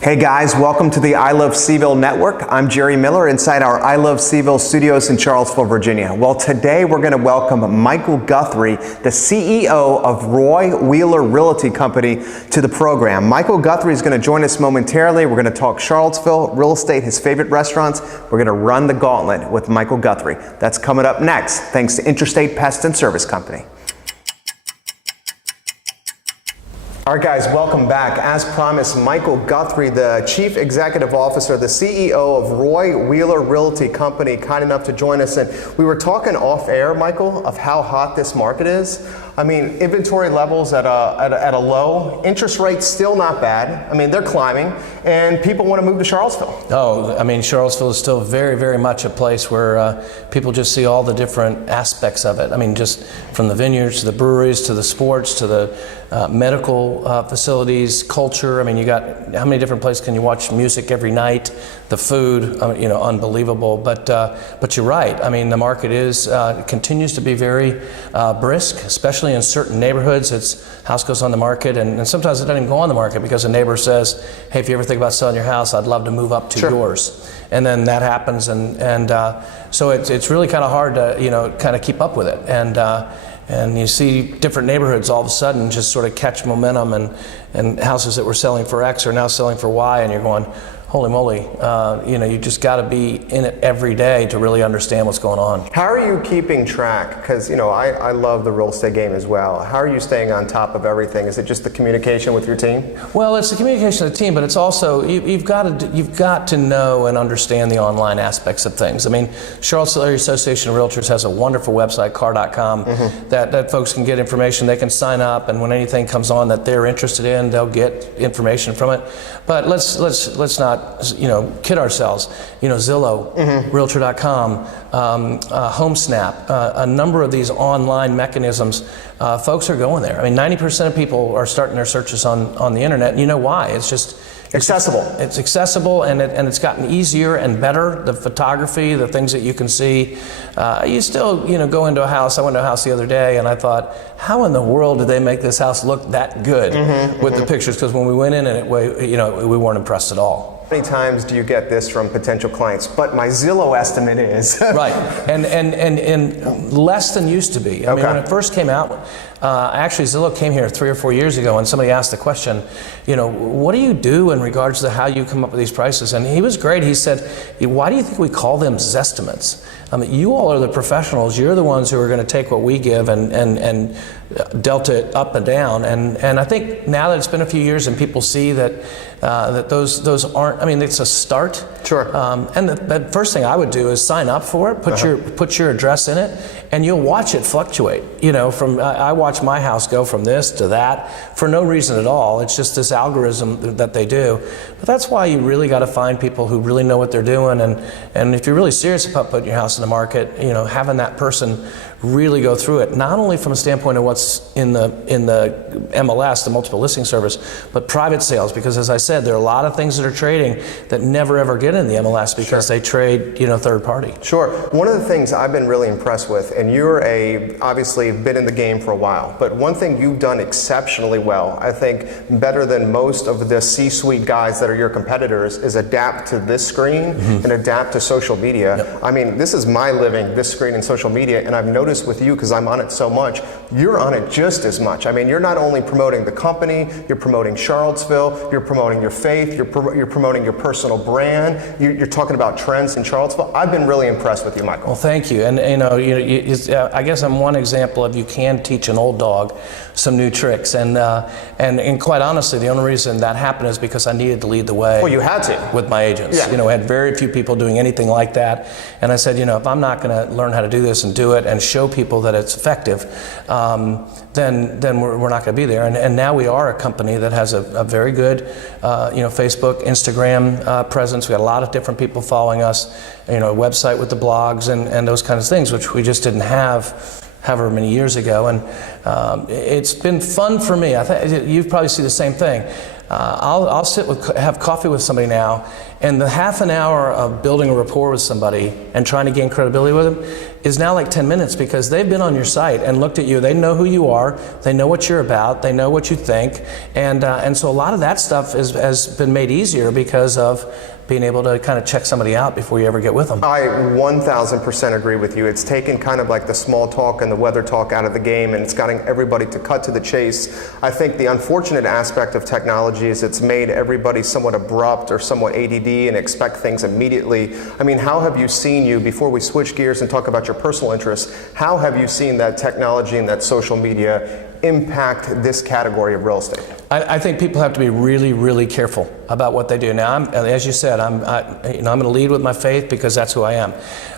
Hey guys, welcome to the I Love Seville Network. I'm Jerry Miller inside our I Love Seville studios in Charlottesville, Virginia. Well, today we're going to welcome Michael Guthrie, the CEO of Roy Wheeler Realty Company, to the program. Michael Guthrie is going to join us momentarily. We're going to talk Charlottesville, real estate, his favorite restaurants. We're going to run the gauntlet with Michael Guthrie. That's coming up next, thanks to Interstate Pest and Service Company. All right, guys, welcome back. As promised, Michael Guthrie, the Chief Executive Officer, the CEO of Roy Wheeler Realty Company, kind enough to join us. And we were talking off air, Michael, of how hot this market is. I mean, inventory levels at a low, interest rates still not bad. I mean, they're climbing, and people want to move to Charlottesville. Oh, I mean, Charlottesville is still very, very much a place where people just see all the different aspects of it. I mean, just from the vineyards to the breweries to the sports to the medical facilities, culture. I mean, you got how many different places can you watch music every night? The food, you know, unbelievable. But you're right. I mean, the market continues to be very brisk, especially in certain neighborhoods. House goes on the market, and sometimes it doesn't even go on the market because a neighbor says, "Hey, if you ever think about selling your house, I'd love to move up to yours." And then that happens, and so it's really kind of hard to kind of keep up with it. And you see different neighborhoods all of a sudden just sort of catch momentum, and houses that were selling for X are now selling for Y, and you're going, holy moly, you just got to be in it every day to really understand what's going on. How are you keeping track? Because, I love the real estate game as well. How are you staying on top of everything? Is it just the communication with your team? Well, it's the communication of the team, but it's also, you've got to know and understand the online aspects of things. I mean, Charlottesville Area Association of Realtors has a wonderful website, car.com, that folks can get information. They can sign up, and when anything comes on that they're interested in, they'll get information from it. But let's not kid ourselves. Zillow, Realtor.com, HomeSnap, a number of these online mechanisms, folks are going there. I mean, 90% of people are starting their searches on the internet, and you know why? It's just accessible. It's accessible, and it's gotten easier and better. The photography, the things that you can see. You still, go into a house. I went to a house the other day, and I thought, how in the world did they make this house look that good with the pictures? Because when we went in, we weren't impressed at all. How many times do you get this from potential clients? But my Zillow estimate is right, and less than used to be. I mean, when it first came out, actually Zillow came here 3 or 4 years ago, and somebody asked the question, what do you do in regards to how you come up with these prices? And he was great. He said, why do you think we call them Zestimates? I mean, you all are the professionals. You're the ones who are going to take what we give and delta it up and down. And I think now that it's been a few years and people see that those aren't. I mean, it's a start. Sure. And the first thing I would do is sign up for it. Put your address in it, and you'll watch it fluctuate. I watch my house go from this to that for no reason at all. It's just this algorithm that they do. But that's why you really got to find people who really know what they're doing. And if you're really serious about putting your house in the market, having that person really go through it, not only from a standpoint of what's in the MLS, the multiple listing service, but private sales, because as I said, there are a lot of things that are trading that never ever get in the MLS because they trade, third party. Sure. One of the things I've been really impressed with, and you're obviously been in the game for a while, but one thing you've done exceptionally well, I think better than most of the C-suite guys that are your competitors, is adapt to this screen and adapt to social media. Yep. I mean, this is my living, this screen and social media, and I've noticed with you, because I'm on it so much, you're on it just as much. I mean, you're not only promoting the company, you're promoting Charlottesville, you're promoting your faith, you're promoting your personal brand, you're talking about trends in Charlottesville. I've been really impressed with you, Michael. Well, thank you. And I guess I'm one example of you can teach an old dog some new tricks. And quite honestly, the only reason that happened is because I needed to lead the way. Well, you had to. With my agents. Yeah. We had very few people doing anything like that. And I said, if I'm not going to learn how to do this and do it and show people that it's effective, then we're not going to be there. And now we are a company that has a very good, Facebook, Instagram presence. We got a lot of different people following us. A website with the blogs and those kinds of things, which we just didn't have however many years ago. And it's been fun for me. I think you probably see the same thing. I'll have coffee with somebody now, and the half an hour of building a rapport with somebody and trying to gain credibility with them is now like 10 minutes because they've been on your site and looked at you. They know who you are. They know what you're about. They know what you think. And so a lot of that stuff has been made easier because of being able to kind of check somebody out before you ever get with them. I 1000% agree with you. It's taken kind of like the small talk and the weather talk out of the game, and it's gotten everybody to cut to the chase. I think the unfortunate aspect of technology is it's made everybody somewhat abrupt or somewhat ADD and expect things immediately. I mean, how have you seen before we switch gears and talk about your personal interests, how have you seen that technology and that social media impact this category of real estate? I think people have to be really, really careful about what they do. Now, as you said, I'm going to lead with my faith because that's who I am.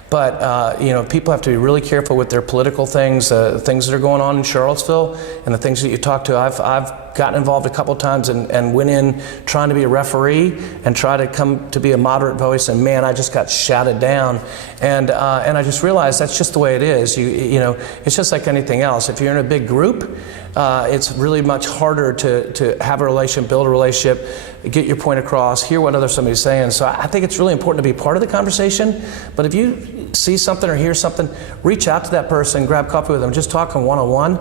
But people have to be really careful with their political things, things that are going on in Charlottesville, and the things that you talk to. I've gotten involved a couple of times and went in trying to be a referee and try to come to be a moderate voice, and man, I just got shouted down. And I just realized that's just the way it is. It's just like anything else. If you're in a big group, it's really much harder to have a relationship, build a relationship, get your point across, hear what somebody's saying. So I think it's really important to be part of the conversation. But if you see something or hear something, reach out to that person, grab coffee with them, just talking one-on-one.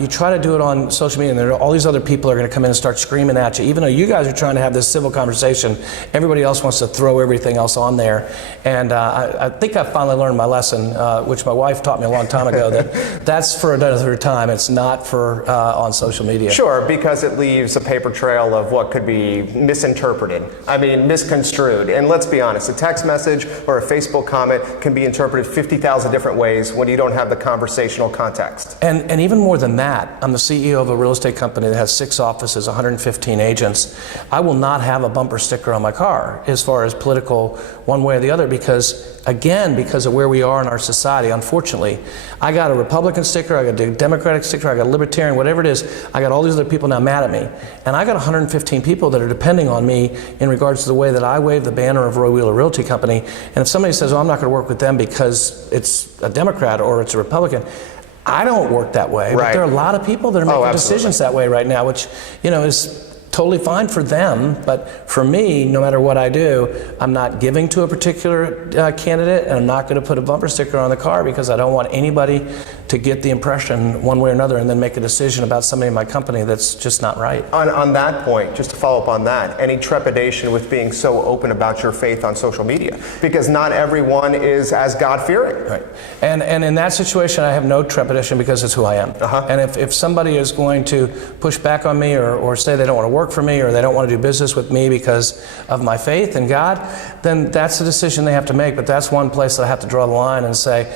You try to do it on social media, and there are all these other people are going to come in and start screaming at you. Even though you guys are trying to have this civil conversation, everybody else wants to throw everything else on there. And I think I finally learned my lesson, which my wife taught me a long time ago, that that's for another time. It's not for on social media. Sure, because it leaves a paper trail of what could be misinterpreted. I mean, misconstrued. And let's be honest, a text message or a Facebook comment can be interpreted 50,000 different ways when you don't have the conversational context. And even more than that, I'm the CEO of a real estate company that has 6 offices, 115 agents. I will not have a bumper sticker on my car as far as political one way or the other because of where we are in our society, unfortunately. I got a Republican sticker, I got a Democratic sticker, I got a Libertarian, whatever it is. I got all these other people now mad at me. And I got 115 people that are depending on me in regards to the way that I wave the banner of Roy Wheeler Realty Company. And if somebody says, oh, I'm not going to work with them because it's a Democrat or it's a Republican, I don't work that way. Right. But there are a lot of people that are making decisions that way right now, which, is totally fine for them, but for me, no matter what I do, I'm not giving to a particular candidate, and I'm not going to put a bumper sticker on the car because I don't want anybody to get the impression one way or another and then make a decision about somebody in my company that's just not right. On that point, just to follow up on that, any trepidation with being so open about your faith on social media? Because not everyone is as God-fearing. Right. And in that situation, I have no trepidation because it's who I am. And if somebody is going to push back on me or say they don't want to work for me or they don't want to do business with me because of my faith in God, then that's a decision they have to make. But that's one place that I have to draw the line and say,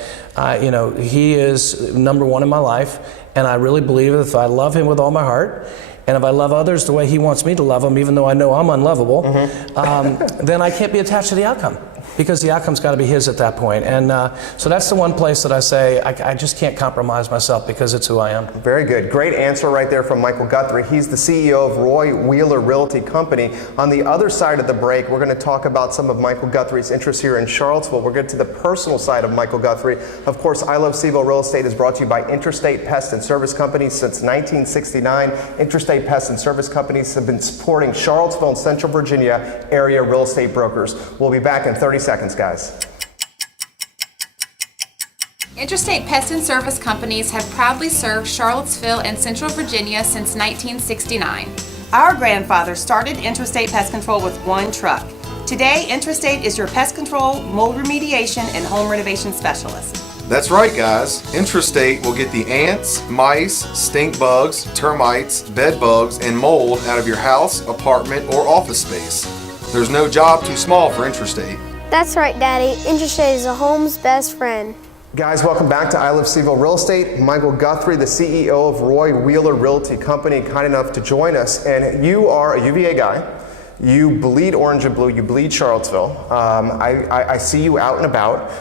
He is number one in my life, and I really believe that if I love Him with all my heart, and if I love others the way He wants me to love them, even though I know I'm unlovable, then I can't be attached to the outcome. Because the outcome's got to be His at that point. And so that's the one place that I say I just can't compromise myself because it's who I am. Very good. Great answer right there from Michael Guthrie. He's the CEO of Roy Wheeler Realty Company. On the other side of the break, we're going to talk about some of Michael Guthrie's interests here in Charlottesville. We'll get to the personal side of Michael Guthrie. Of course, I Love Seville Real Estate is brought to you by Interstate Pest and Service Companies since 1969. Interstate Pest and Service Companies have been supporting Charlottesville and Central Virginia area real estate brokers. We'll be back in 30 seconds, guys. Interstate Pest and Service Companies have proudly served Charlottesville and Central Virginia since 1969. Our grandfather started Interstate Pest Control with one truck. Today, Interstate is your pest control, mold remediation, and home renovation specialist. That's right, guys. Interstate will get the ants, mice, stink bugs, termites, bed bugs, and mold out of your house, apartment, or office space. There's no job too small for Interstate. That's right, Daddy. Interstate is a home's best friend. Guys, welcome back to I Love Seville Real Estate. Michael Guthrie, the CEO of Roy Wheeler Realty Company, kind enough to join us. And you are a UVA guy. You bleed orange and blue. You bleed Charlottesville. I see you out and about.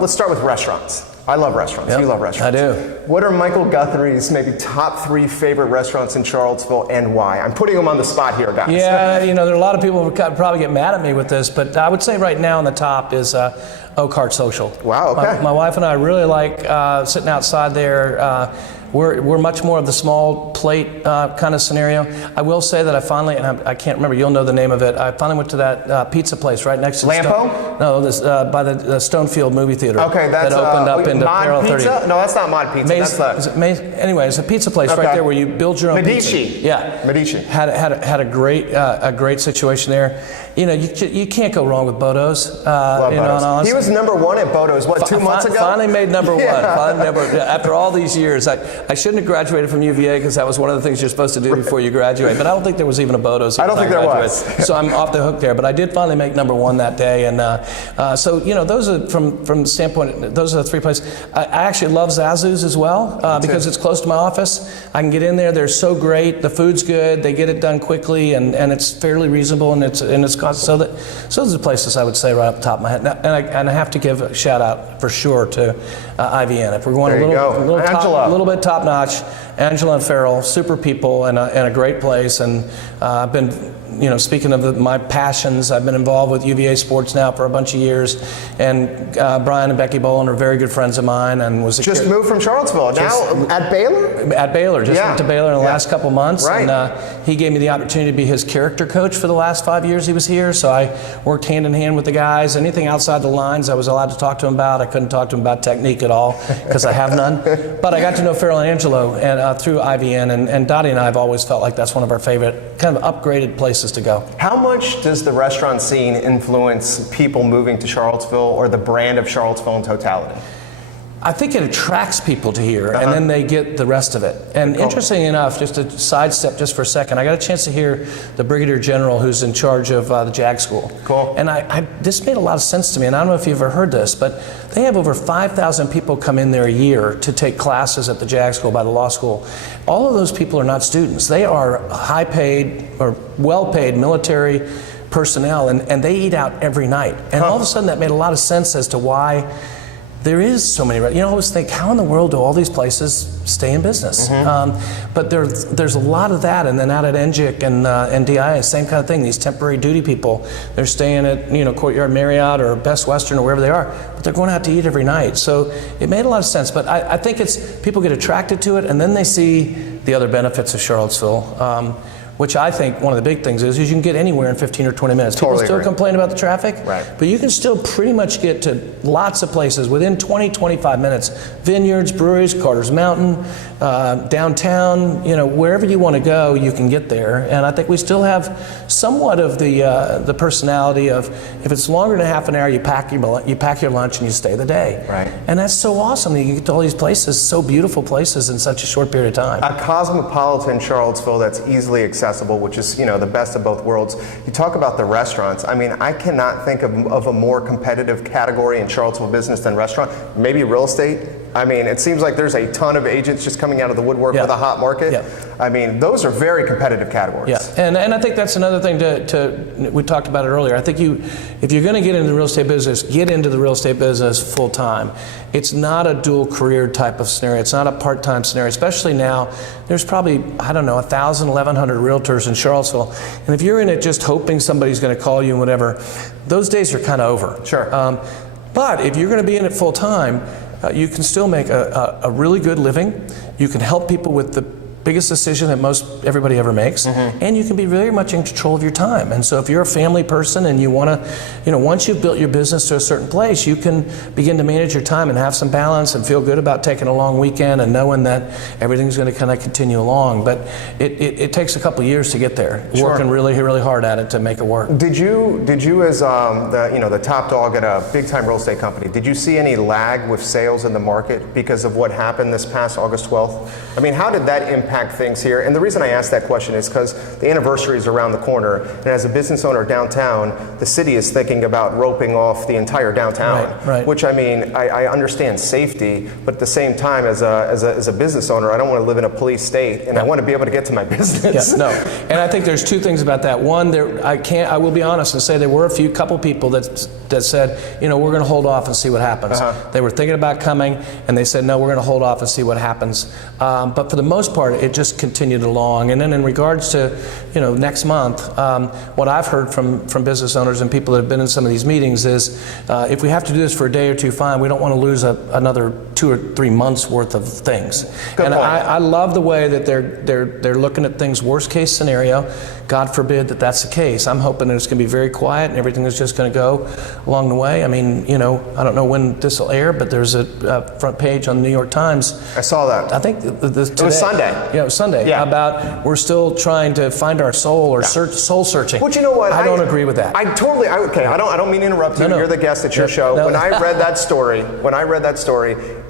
Let's start with restaurants. I love restaurants. Yep, you love restaurants. I do. What are Michael Guthrie's maybe top 3 favorite restaurants in Charlottesville and why? I'm putting them on the spot here, guys. Yeah, there are a lot of people who probably get mad at me with this, but I would say right now on the top is Oak Heart Social. Wow, okay. My wife and I really like sitting outside there We're much more of the small plate kind of scenario. I will say that I finally, and I can't remember, you'll know the name of it, I finally went to that pizza place right next to Lampo? No, this, by the Stonefield movie theater. Okay, that's that opened up into Mod Parallel 30. Pizza? No, that's not Mod Pizza. Anyway, it's a pizza place right there where you build your own Medici. pizza. Yeah. Medici. Had a great situation there. You know, you can't go wrong with Bodo's. He was number one at Bodo's, what, 2 months ago? Finally made number one. After all these years. I shouldn't have graduated from UVA because that was one of the things you're supposed to do before you graduate. But I don't think there was even a Bodo's. I don't think there was. So I'm off the hook there. But I did finally make number one that day. And so, you know, those are, from the standpoint, those are the three places. I actually love Zazu's as well because it's close to my office. I can get in there. They're so great. The food's good. They get it done quickly. And it's fairly reasonable. And it's cost. So those are the places I would say right off the top of my head. And I have to give a shout out for sure to IVN. If we're going a little bit top notch, Angela and Farrell, super people and a great place. And I've been, you know, speaking of my passions, I've been involved with UVA sports now for a bunch of years. And Brian and Becky Boland are very good friends of mine. And just moved from Charlottesville. Now at Baylor? At Baylor. Just went to Baylor in the last couple months. Right. And he gave me the opportunity to be his character coach for the last 5 years he was here. So I worked hand in hand with the guys. Anything outside the lines I was allowed to talk to him about. I couldn't talk to him about technique at all because I have none. But I got to know Farrell and Angelo and through IVN. And Dottie and I have always felt like that's one of our favorite kind of upgraded places to go. How much does the restaurant scene influence people moving to Charlottesville or the brand of Charlottesville in totality? I think it attracts people to here, and then they get the rest of it. And interestingly enough, just to sidestep just for a second, I got a chance to hear the Brigadier General who's in charge of the JAG School. Cool. And this made a lot of sense to me, and I don't know if you've ever heard this, but they have over 5,000 people come in there a year to take classes at the JAG School by the law school. All of those people are not students. They are high-paid or well-paid military personnel, and they eat out every night. And all of a sudden that made a lot of sense as to why there is so many. You know, I always think, how in the world do all these places stay in business? But there's a lot of that, and then out at NGIC and DIA, same kind of thing. These temporary duty people, they're staying at Courtyard Marriott or Best Western or wherever they are, but they're going out to eat every night. So it made a lot of sense. But I think it's people get attracted to it, and then they see the other benefits of Charlottesville. Which I think one of the big things is you can get anywhere in 15 or 20 minutes. People still complain about the traffic, but you can still pretty much get to lots of places within 20, 25 minutes. Vineyards, breweries, Carter's Mountain, downtown, wherever you want to go, you can get there. And I think we still have somewhat of the personality of, if it's longer than half an hour, you pack your lunch and you stay the day. Right. And that's so awesome that you get to all these places, so beautiful places in such a short period of time. A cosmopolitan Charlottesville that's easily accessible, which is the best of both worlds. You talk about the restaurants. I mean, I cannot think of a more competitive category in Charlottesville business than restaurant. Maybe real estate. I mean, it seems like there's a ton of agents just coming out of the woodwork with a hot market. I mean, those are very competitive categories. Yeah, and I think that's another thing we talked about it earlier. I think if you're going to get into the real estate business, get into the real estate business full time. It's not a dual career type of scenario. It's not a part-time scenario, especially now. There's probably, 1,000, 1,100 realtors in Charlottesville. And if you're in it just hoping somebody's going to call you and whatever, those days are kind of over. Sure. But if you're going to be in it full time, you can still make a really good living. You can help people with the biggest decision that everybody ever makes, and you can be very much in control of your time. And so if you're a family person and you want to, once you've built your business to a certain place, you can begin to manage your time and have some balance and feel good about taking a long weekend and knowing that everything's going to kind of continue along. But it takes a couple of years to get there, working really, really hard at it to make it work. Did you as the top dog at a big time real estate company, did you see any lag with sales in the market because of what happened this past August 12th? I mean, how did that impact things here? And the reason I ask that question is because the anniversary is around the corner, and as a business owner downtown, the city is thinking about roping off the entire downtown. Right. Which, I mean, I understand safety, but at the same time, as a business owner, I don't want to live in a police state, and I want to be able to get to my business. Yeah, no, and I think there's two things about that. One, I will be honest and say there were a couple people that said, we're going to hold off and see what happens. They were thinking about coming, and they said, no, we're going to hold off and see what happens. But for the most part, it just continued along. And then in regards to, next month, what I've heard from business owners and people that have been in some of these meetings is, if we have to do this for a day or two, fine. We don't want to lose another 2 or 3 months worth of things. Good and point. I love the way that they're looking at things worst case scenario. God forbid that that's the case. I'm hoping that it's going to be very quiet and everything is just going to go along the way. I mean, I don't know when this will air, but there's a front page on the New York Times. I saw that. I think today. It was Sunday. Yeah, it was Sunday. Yeah. About we're still trying to find our soul or soul searching. Well, you know what? I don't agree with that. I don't mean to interrupt you. No. You're the guest at your show. No. When I read that story,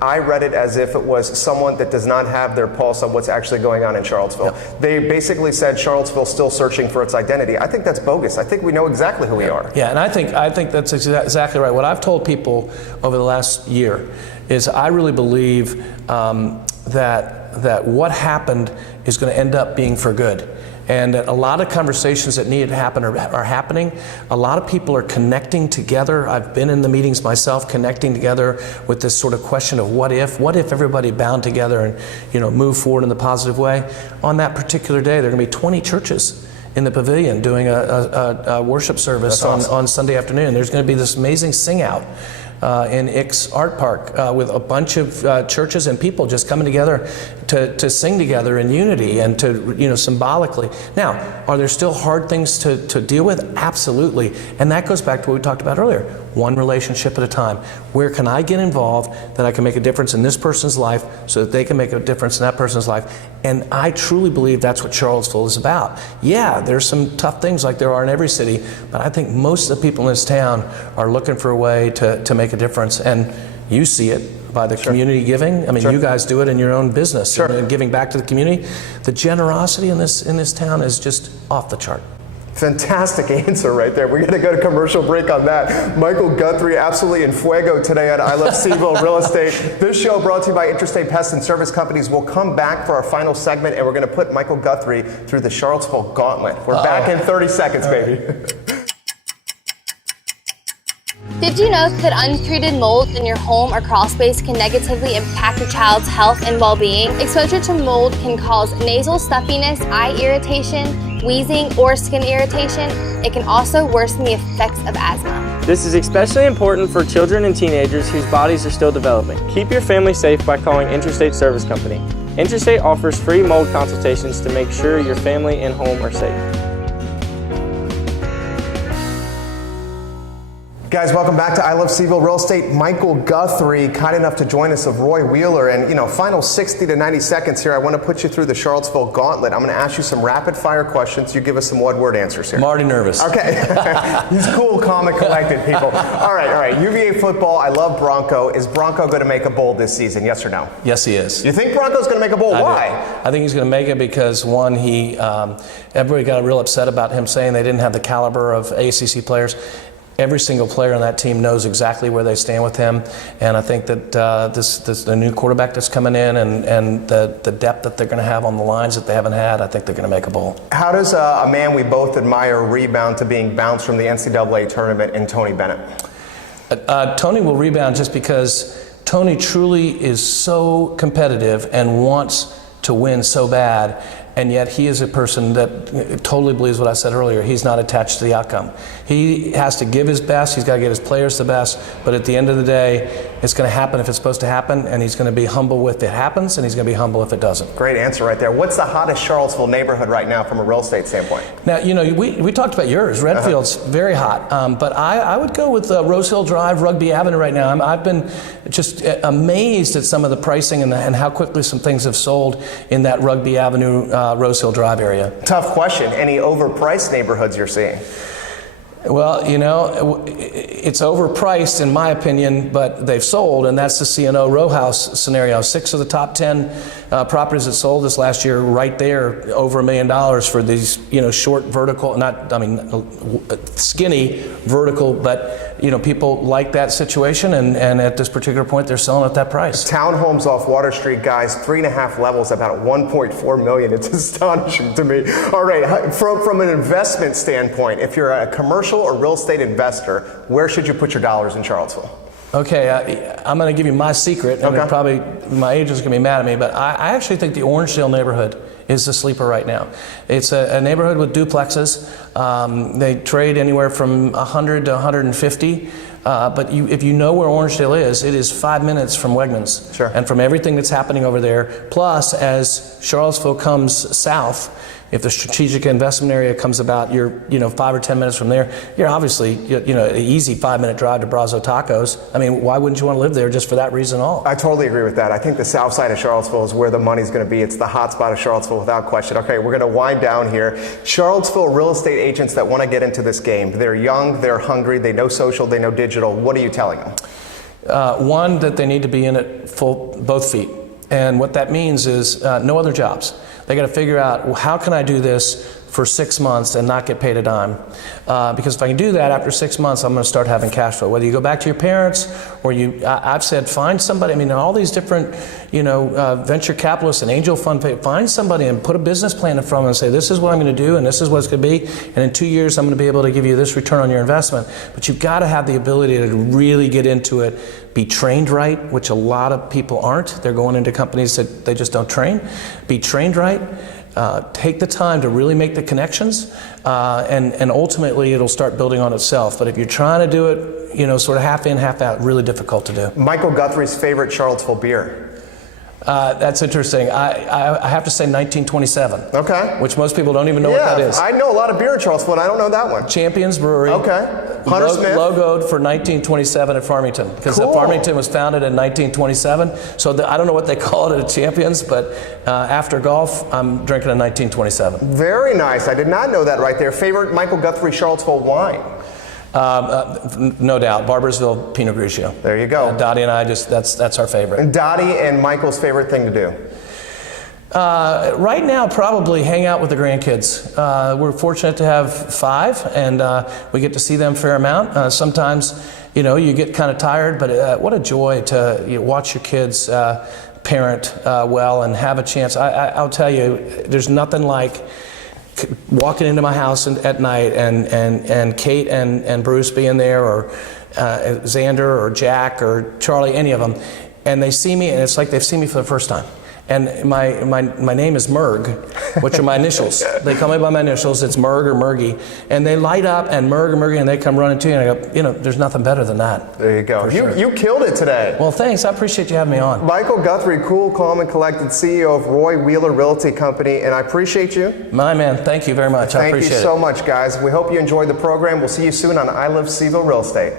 I read it as if it was someone that does not have their pulse on what's actually going on in Charlottesville. Yep. They basically said Charlottesville's still searching for its identity. I think that's bogus. I think we know exactly who we are. Yeah, and I think that's exactly right. What I've told people over the last year is I really believe that what happened is going to end up being for good. And that a lot of conversations that needed to happen are happening. A lot of people are connecting together. I've been in the meetings myself, connecting together with this sort of question of what if everybody bound together and move forward in the positive way. On that particular day, there are going to be 20 churches in the pavilion doing a worship service on Sunday afternoon. There's going to be this amazing sing out in Ix Art Park with a bunch of churches and people just coming together to sing together in unity and to symbolically. Now, are there still hard things to deal with? Absolutely. And that goes back to what we talked about earlier. One relationship at a time. Where can I get involved that I can make a difference in this person's life so that they can make a difference in that person's life? And I truly believe that's what Charlottesville is about. Yeah, there's some tough things like there are in every city, but I think most of the people in this town are looking for a way to make a difference. And you see it by the community giving. I mean, you guys do it in your own business and giving back to the community. The generosity in this town is just off the chart. Fantastic answer right there. We're going to go to commercial break on that. Michael Guthrie, absolutely in fuego today on I Love Seaville Real Estate. This show brought to you by Interstate Pest and Service Companies. We'll come back for our final segment, and we're going to put Michael Guthrie through the Charlottesville Gauntlet. We're back in 30 seconds, baby. Did you know that untreated mold in your home or crawl space can negatively impact your child's health and well-being? Exposure to mold can cause nasal stuffiness, eye irritation, wheezing, or skin irritation. It can also worsen the effects of asthma. This is especially important for children and teenagers whose bodies are still developing. Keep your family safe by calling Interstate Service Company. Interstate offers free mold consultations to make sure your family and home are safe. Guys, welcome back to I Love Seaville Real Estate. Michael Guthrie, kind enough to join us, of Roy Wheeler. And, final 60 to 90 seconds here, I want to put you through the Charlottesville Gauntlet. I'm going to ask you some rapid fire questions. You give us some one-word answers here. I'm already nervous. Okay. He's cool, calm, and collected, people. All right. UVA football, I love Bronco. Is Bronco going to make a bowl this season, yes or no? Yes, he is. You think Bronco's going to make a bowl? Why? I think he's going to make it because, one, everybody got real upset about him saying they didn't have the caliber of ACC players. Every single player on that team knows exactly where they stand with him, and I think that the new quarterback that's coming in and the depth that they're going to have on the lines that they haven't had, I think they're going to make a bowl. How does a man we both admire rebound to being bounced from the NCAA tournament in Tony Bennett? Tony will rebound just because Tony truly is so competitive and wants to win so bad. And yet he is a person that totally believes what I said earlier. He's not attached to the outcome. He has to give his best. He's got to get his players the best. But at the end of the day, it's going to happen if it's supposed to happen. And he's going to be humble if it happens, and he's going to be humble if it doesn't. Great answer right there. What's the hottest Charlottesville neighborhood right now from a real estate standpoint? Now, we talked about yours. Redfield's very hot. But I would go with Rose Hill Drive, Rugby Avenue right now. I've been just amazed at some of the pricing and how quickly some things have sold in that Rugby Avenue, Rose Hill Drive area. Tough question. Any overpriced neighborhoods you're seeing? Well, it's overpriced in my opinion, but they've sold, and that's the C&O row house scenario. 6 of the top 10 properties that sold this last year, right there, over $1 million for these, short vertical, skinny vertical, but people like that situation, and at this particular point, they're selling at that price. Townhomes off Water Street, guys, 3.5 levels, about $1.4 million. It's astonishing to me. All right, from an investment standpoint, if you're a commercial or real estate investor, where should you put your dollars in Charlottesville? Okay, I'm going to give you my secret, and Okay. probably my agent's going to be mad at me, but I actually think the Orangedale neighborhood is the sleeper right now. It's a neighborhood with duplexes. They trade anywhere from 100 to 150. But if you know where Orangedale is, it is 5 minutes from Wegmans. Sure. And from everything that's happening over there. Plus, as Charlottesville comes south, if the strategic investment area comes about, you're 5 or 10 minutes from there. You're obviously an easy 5-minute drive to Brazos Tacos. I mean, why wouldn't you want to live there just for that reason all? I totally agree with that. I think the south side of Charlottesville is where the money's going to be. It's the hot spot of Charlottesville without question. Okay, we're going to wind down here. Charlottesville real estate agents that want to get into this game. They're young, they're hungry, they know social, they know digital. What are you telling them? One, that they need to be in it both feet. And what that means is no other jobs. They got to figure out, well, how can I do this for 6 months and not get paid a dime? Because if I can do that, after 6 months, I'm going to start having cash flow. Whether you go back to your parents or I've said, find somebody. I mean, all these different, venture capitalists and angel fund, find somebody and put a business plan in front of them and say, this is what I'm going to do and this is what it's going to be. And in 2 years, I'm going to be able to give you this return on your investment. But you've got to have the ability to really get into it, be trained right, which a lot of people aren't. They're going into companies that they just don't train. Be trained right. Take the time to really make the connections, and ultimately it'll start building on itself. But if you're trying to do it, sort of half in, half out, really difficult to do. Michael Guthrie's favorite Charlottesville beer. That's interesting. I have to say 1927. Okay. Which most people don't even know what that is. I know a lot of beer in Charlottesville, and I don't know that one. Champions Brewery. Okay. Hunter Smith. Logoed for 1927 at Farmington. Because Cool. Farmington was founded in 1927. So I don't know what they call it at Champions, but after golf, I'm drinking a 1927. Very nice. I did not know that right there. Favorite Michael Guthrie Charlottesville wine. No doubt, Barboursville Pinot Grigio. There you go. Dottie and I that's our favorite. And Dottie and Michael's favorite thing to do. Right now, probably hang out with the grandkids. We're fortunate to have 5, and we get to see them a fair amount. Sometimes, you get kind of tired, but what a joy to watch your kids parent well and have a chance. I'll tell you, there's nothing like walking into my house at night and Kate and Bruce being there, or Xander or Jack or Charlie, any of them, and they see me and it's like they've seen me for the first time. And my name is Merg, which are my initials. They call me by my initials. It's Merg or Mergy. And they light up and Merg or Mergy, and they come running to you, and I go, there's nothing better than that. There you go. You killed it today. Well, thanks. I appreciate you having me on. Michael Guthrie, cool, calm, and collected CEO of Roy Wheeler Realty Company, and I appreciate you. My man, thank you very much. I appreciate it. Thank you so much, guys. We hope you enjoyed the program. We'll see you soon on I Love Seville Real Estate.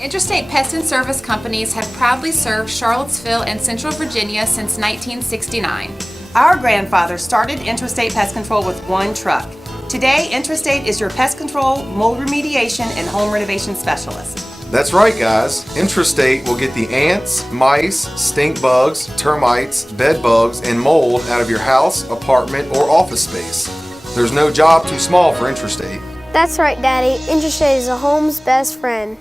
Interstate Pest and Service Companies have proudly served Charlottesville and Central Virginia since 1969. Our grandfather started Interstate Pest Control with 1 truck. Today, Interstate is your pest control, mold remediation, and home renovation specialist. That's right, guys. Intrastate will get the ants, mice, stink bugs, termites, bed bugs, and mold out of your house, apartment, or office space. There's no job too small for Intrastate. That's right, Daddy. Interstate is a home's best friend.